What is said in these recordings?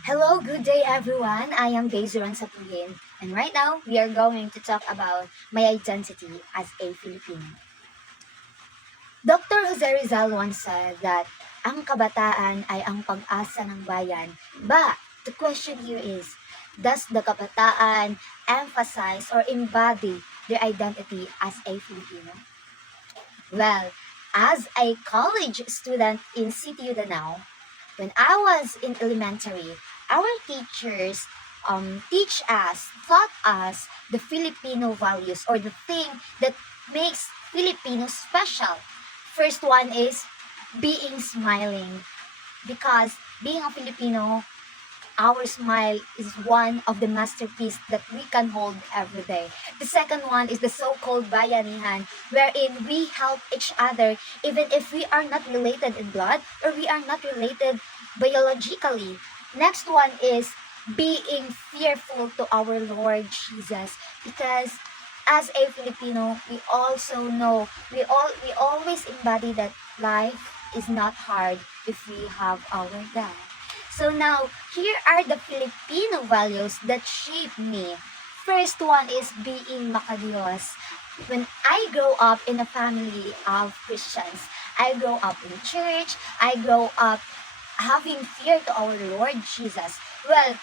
Hello, good day everyone. I am Dayzuran Sapuhin, and right now we are going to talk about my identity as a Filipino. Dr. Jose Rizal once said that ang kabataan ay ang pag-asa ng bayan. But the question here is, does the kabataan emphasize or embody their identity as a Filipino? Well, as a college student in City Danao, when I was in elementary, our teachers taught us the Filipino values or the thing that makes Filipinos special. First one is being smiling because being a Filipino, our smile is one of the masterpiece that we can hold every day. The second one is the so-called bayanihan, wherein we help each other even if we are not related in blood or we are not related biologically. Next one is being fearful to our Lord Jesus, because as a Filipino, we also know we always embody that life is not hard if we have our God. So now, here are the Filipino values that shape me. First one is being makadiyos. When I grow up in a family of Christians, I grow up in church, I grow up having fear to our Lord Jesus. Well,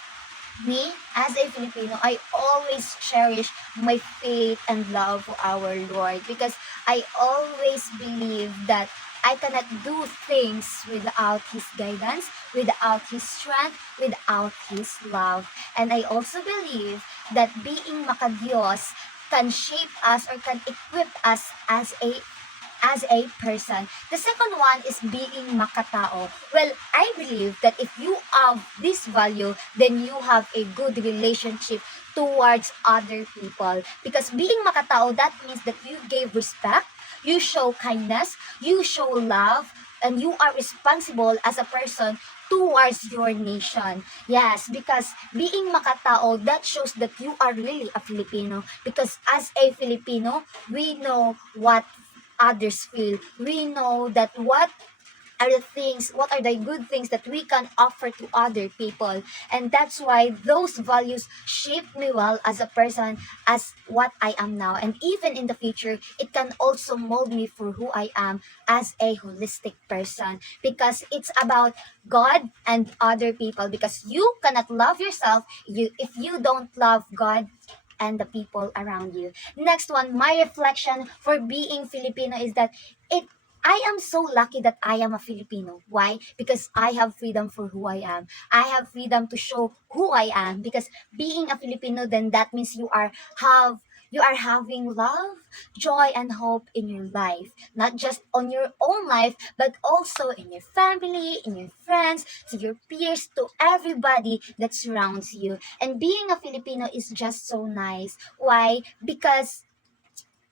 me, as a Filipino, I always cherish my faith and love for our Lord, because I always believe that I cannot do things without His guidance, without His strength, without His love. And I also believe that being makadiyos can shape us or can equip us as a person. The second one is being makatao. Well, I believe that if you have this value, then you have a good relationship towards other people. Because being makatao, that means that you gave respect, you show kindness, you show love, and you are responsible as a person towards your nation. Yes, because being makatao, that shows that you are really a Filipino. Because as a Filipino, we know what others feel. We know that what are the good things that we can offer to other people. And that's why those values shape me well as a person, as what I am now. And even in the future, it can also mold me for who I am as a holistic person. Because it's about God and other people. Because you cannot love yourself if you don't love God and the people around you. Next one, my reflection for being Filipino is that it I am so lucky that I am a Filipino. Why? Because I have freedom for who I am. I have freedom to show who I am, because being a Filipino, then that means you are having love, joy, and hope in your life. Not just on your own life, but also in your family, in your friends, to your peers, to everybody that surrounds you. And being a Filipino is just so nice. Why? Because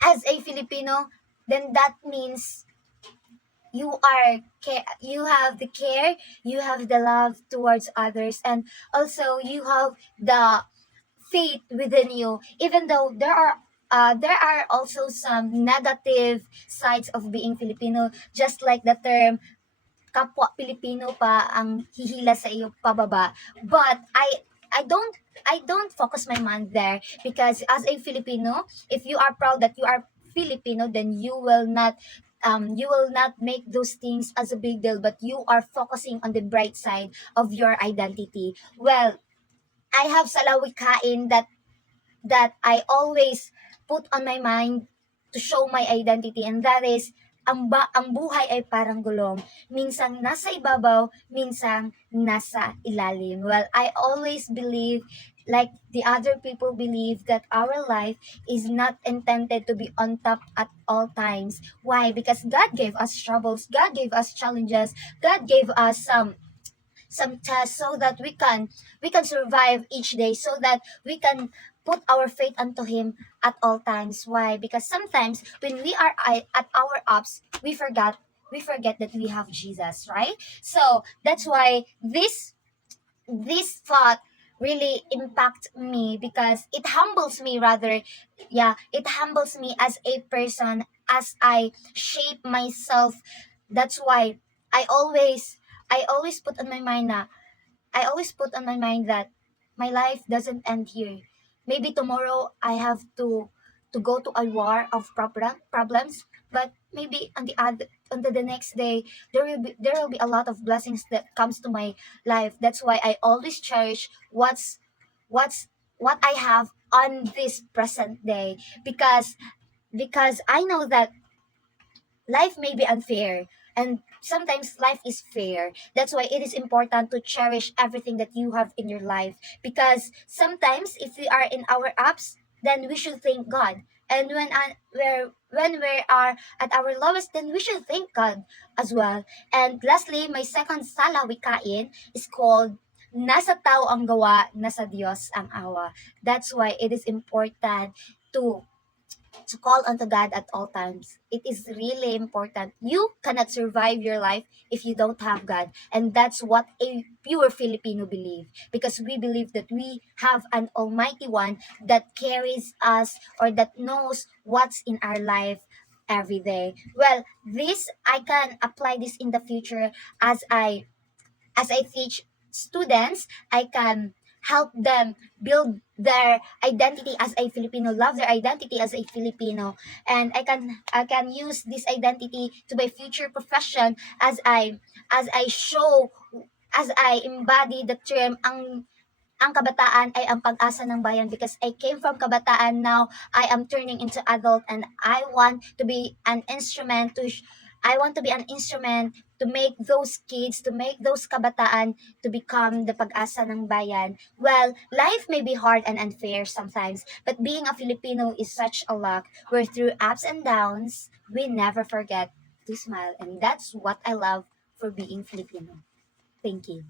as a Filipino, then that means you have the care, you have the love towards others, and also you have the faith within you, even though there are also some negative sides of being Filipino, just like the term kapwa Pilipino pa ang hihila sa iyo pababa. But I don't focus my mind there, because as a Filipino, if you are proud that you are Filipino, then you will not make those things as a big deal, but you are focusing on the bright side of your identity. Well, I have salawikain that I always put on my mind to show my identity, and that is ang buhay ay parang gulong. Minsang nasa ibabaw, minsang nasa ilalim. Well, I always believe, like the other people believe, that our life is not intended to be on top at all times. Why? Because God gave us troubles, God gave us challenges, God gave us some tests so that we can survive each day, so that we can put our faith unto Him at all times. Why? Because sometimes when we are at our ups, we forget that we have Jesus, right? So that's why this thought really impact me, because it humbles me, rather. Yeah, it humbles me as a person, as I shape myself. That's why I always put on my mind na I always put on my mind that my life doesn't end here. Maybe tomorrow I have to go to a war of problems, but maybe on the next day there will be a lot of blessings that comes to my life. That's why I always cherish what's what I have on this present day, because I know that life may be unfair, and sometimes life is fair. That's why it is important to cherish everything that you have in your life, because sometimes if we are in our ups, then we should thank God. And when we are at our lowest, then we should thank God as well. And lastly, my second sala wikain is called nasa tao ang gawa, nasa Diyos ang awa. That's why it is important to call unto God at all times. It is really important. You cannot survive your life if you don't have God. And that's what a pure Filipino believe. Because we believe that we have an Almighty One that carries us, or that knows what's in our life every day. Well, this I can apply this in the future as I teach students. I can help them build their identity as a Filipino, love their identity as a Filipino, and I can use this identity to my future profession as I show, as I embody the term ang kabataan ay ang pag-asa ng bayan, because I came from kabataan, now I am turning into adult, and I want to be an instrument to make those kids, to make those kabataan to become the pag-asa ng bayan. Well, life may be hard and unfair sometimes, but being a Filipino is such a luck where through ups and downs, we never forget to smile, and that's what I love for being Filipino. Thank you.